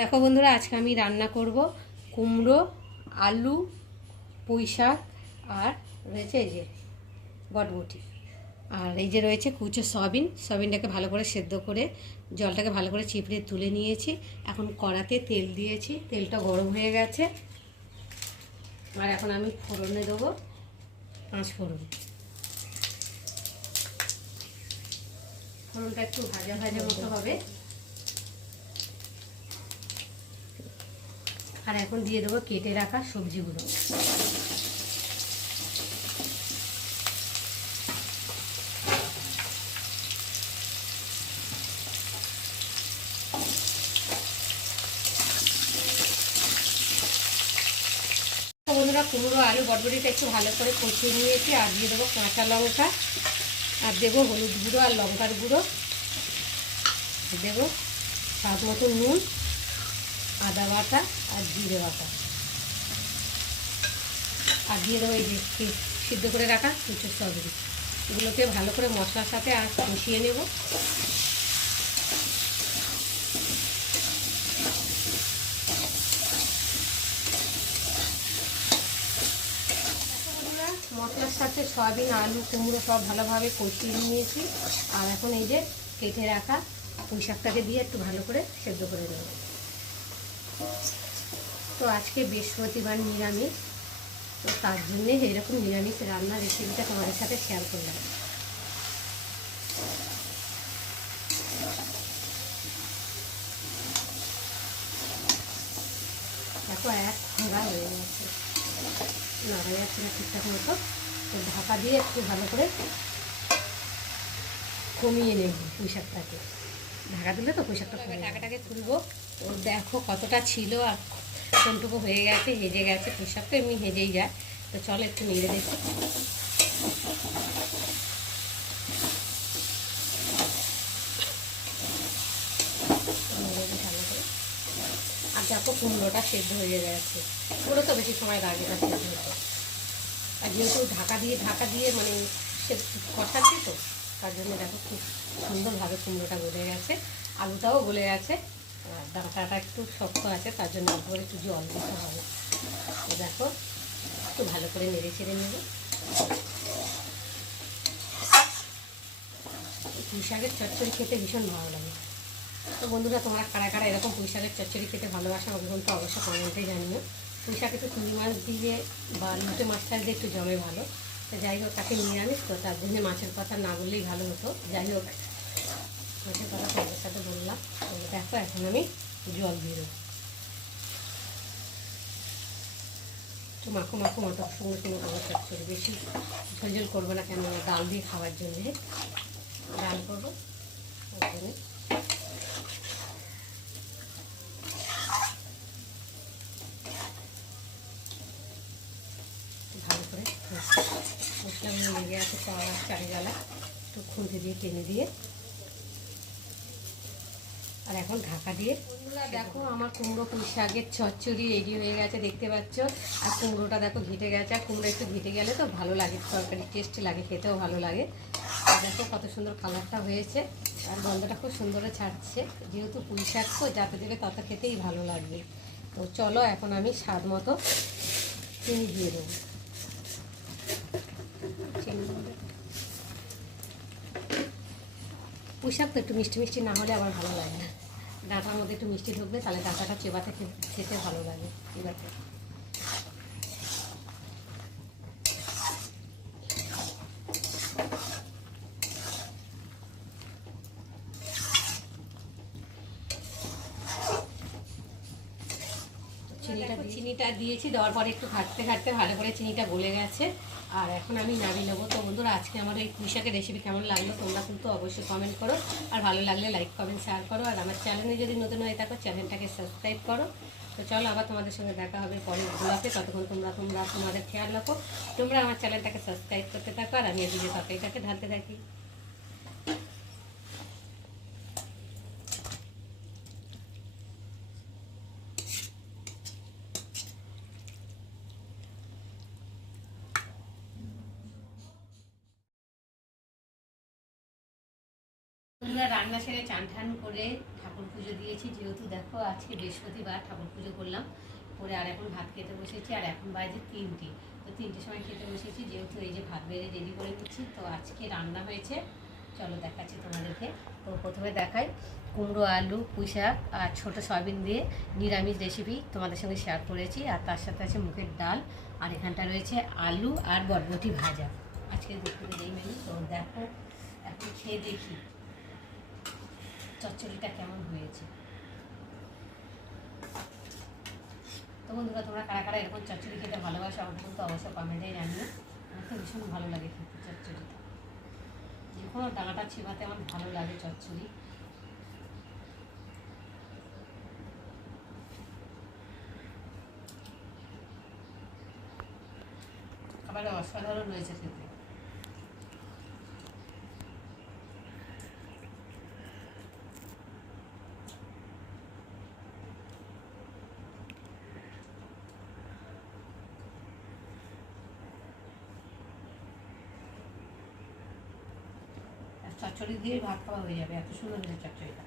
দেখো বন্ধুরা, আজকে আমি রান্না করব কুমড়ো, আলু, পুঁই শাক আর রয়েছে এই যে বটবটি। আর এই যে রয়েছে কুচো সয়াবিন। সয়াবিনটাকে ভালো করে সেদ্ধ করে, জলটাকে ভালো করে চিপড়ে তুলে নিয়েছি। এখন কড়াতে তেল দিয়েছি। তেলটা গরম হয়ে গেছে। আর এখন আমি ফোড়নে দেবো পাঁচ ফোড়ন। ফোড়নটা একটু ভাজা ভাজা মতো হবে। আর এখন দিয়ে দেবো কেটে রাখা সবজিগুলো। বন্ধুরা, কুমড়ো, আলু বটবটিটা একটু ভালো করে কষিয়ে নিয়েছি, আর দিয়ে দেবো কাঁচা লঙ্কা। আর দেবো হলুদ গুঁড়ো আর লঙ্কার গুঁড়ো। দেবো স্বাদ মতো নুন। আদা বাটা আর জিরে বাটা। আর দিয়ে দেবো এই যে সিদ্ধ করে রাখা কুচো সবজি এগুলোকে ভালো করে মশলার সাথে আর কষিয়ে নেব। মশলার সাথে সয়াবিন, আলু, কুমড়ো সব ভালোভাবে কষিয়ে নিয়েছি। আর এখন এই যে কেটে রাখা পুঁই শাকটাকে দিয়ে একটু ভালো করে সেদ্ধ করে নেব। তো আজকে বৃহস্পতিবার নিরামিষ, তো তার জন্যে এইরকম নিরামিষ রান্নার রেসিপিটা তোমাদের সাথে শেয়ার করলাম। দেখো, এক খোঁড়া হয়ে গেছে। নাড়া যাচ্ছে না ঠিকঠাক মতো। তো ঢাকা দিয়ে একটু ভালো করে কমিয়ে নেব পুঁই শাকটাকে ঢাকা দিলে তো পুঁই শাকটা ঢাকাটাকে তুলবো তো দেখো কতটা ছিল আর কোনটুকু হয়ে গেছে, হেজে গেছে পুঁই শাক তো এমনি হেজেই যায়। তো চলো একটু নেড়ে দেখি। আর দেখো কুমড়োটা সেদ্ধ হয়ে গেছে। পুরো তো বেশি সময় লাগে না সেদ্ধ হতে। আর যেহেতু ঢাকা দিয়ে ঢাকা দিয়ে মানে সে কষাচ্ছি তো তার জন্য দেখো খুব সুন্দরভাবে কুমড়োটা গলে গেছে, আলুটাও গলে গেছে। আর ডাঁটাটা একটু শক্ত আছে, তার জন্য করে একটু জল দিতে হবে। তো দেখো, একটু ভালো করে নেড়ে ছেড়ে নেব। পুঁই শাকের চচ্চড়ি খেতে ভীষণ ভালো লাগে। তো বন্ধুরা, তোমরা কারা কারা এরকম পুঁই শাকের চচ্চড়ি খেতে ভালোবাসা কিন্তু অবশ্যই কমেন্টে জানিও। পুঁই শাক একটু চিংড়ি মাছ দিয়ে বা লুটে মাছটা দিয়ে একটু জমে ভালো। তো যাই হোক, তাকে নিরামিষ তো, তার জন্য মাছের কথা না বললেই ভালো হতো। যাই হোক, মাছের কথা তোমাদের সাথে বললাম। তো দেখো, এখন আমি জল দিয়ে দেবো। একটু মাখো মাখো মতো সঙ্গে সঙ্গে করব চচ্চড়ি বেশি ঝোল করব না কেন, ডাল দিয়ে খাওয়ার জন্যে। ডাল করব ওর জন্যে ভালো করে মশলাগুলো লেগে আছে চাওয়া চারিগালা একটু খুঁজে দিয়ে টেনে দিয়ে। আর এখন ঢাকা দিয়ে দেখো আমার কুমড়ো পুঁই শাকের চচ্চড়ি রেডি হয়ে গেছে, দেখতে পাচ্ছ? আর কুমড়োটা দেখো ঘেটে গেছে, আর কুমড়ো একটু ঘেটে গেলে তো ভালো লাগে, তরকারি টেস্টি লাগে, খেতেও ভালো লাগে। আর দেখো কত সুন্দর কালারটা হয়েছে, আর গন্ধটা খুব সুন্দর ছাড়ছে। যেহেতু পুঁই শাক তো, যাতে দেবে তত খেতেই ভালো লাগবে। তো চলো এখন আমি স্বাদ মতো চিনি দিয়ে দেবো। পোশাক তো একটু মিষ্টি মিষ্টি না হলে আমার ভালো লাগে না। ডাঁটার মধ্যে একটু মিষ্টি ঢুকবে, তাহলে ডাঁটাটা চেবাতে খেতে ভালো লাগে। এবারে চিনিটা দিয়েছি, দেওয়ার পরে একটু ঘাটতে ঘাটতে ভালো করে চিনিটা গলে গেছে। আর এখন আমি নামিয়ে নেব। তো বন্ধুরা, আজকে আমার এই পুঁইশাকের রেসিপি কেমন লাগল তোমরা কিন্তু অবশ্যই কমেন্ট করো। আর ভালো লাগলে লাইক কমেন্ট শেয়ার করো। আর আমার চ্যানেলে যদি নতুন হয়ে থাকো চ্যানেলটাকে সাবস্ক্রাইব করো। তো চলো আবার তোমাদের সঙ্গে দেখা হবে পরের ব্লগে ততক্ষণ তোমরা তোমরা তোমাদের খেয়াল রাখো। তোমরা আমার চ্যানেলটাকে সাবস্ক্রাইব করতে থাকো। আর আমি এদিকে তরকারিটাকে ঢালতে থাকি। বন্ধুরা, রান্না সেরে চান ঠান করে ঠাকুর পুজো দিয়েছি। যেহেতু দেখো, আজকে বৃহস্পতিবার ঠাকুর পুজো করলাম। করে আর এখন ভাত খেতে বসেছি, আর এখন বাজে তিনটে। তো তিনটের সময় খেতে বসেছি, যেহেতু এই যে ভাত বেড়ে রেডি করে নিচ্ছি, তো আজকে রান্না হয়েছে। চলো দেখাচ্ছি তোমাদেরকে। তো প্রথমে দেখাই, কুমড়ো, আলু, পুঁই শাক আর ছোটো সয়াবিন দিয়ে নিরামিষ রেসিপি তোমাদের সঙ্গে শেয়ার করেছি। আর তার সাথে আছে মুখের ডাল। আর এখানটা রয়েছে আলু আর বরবটি ভাজা। আজকে দুপুরে এই মেনু তো দেখো, এখন খেয়ে দেখি। চচ্চড়িটা কেমন হয়েছে? তো বন্ধুরা, তোমরা কারা কারা এরকম চচ্চড়ি খেতে ভালোবাসো আমাকে কিন্তু অবশ্যই কমেন্টে জানিও। আমার তো ভীষণ ভালো লাগে খেতে চচ্চড়িটা। যে কোনো ডাঙাটা ছেবাতে আমার ভালো লাগে চচ্চড়ি। খাবারে অসাধারণ রয়েছে খেতে আর চচ্চড়ি দিয়ে ভাত খাওয়া হয়ে যাবে এত সুন্দর হয়েছে চচ্চড়িটা।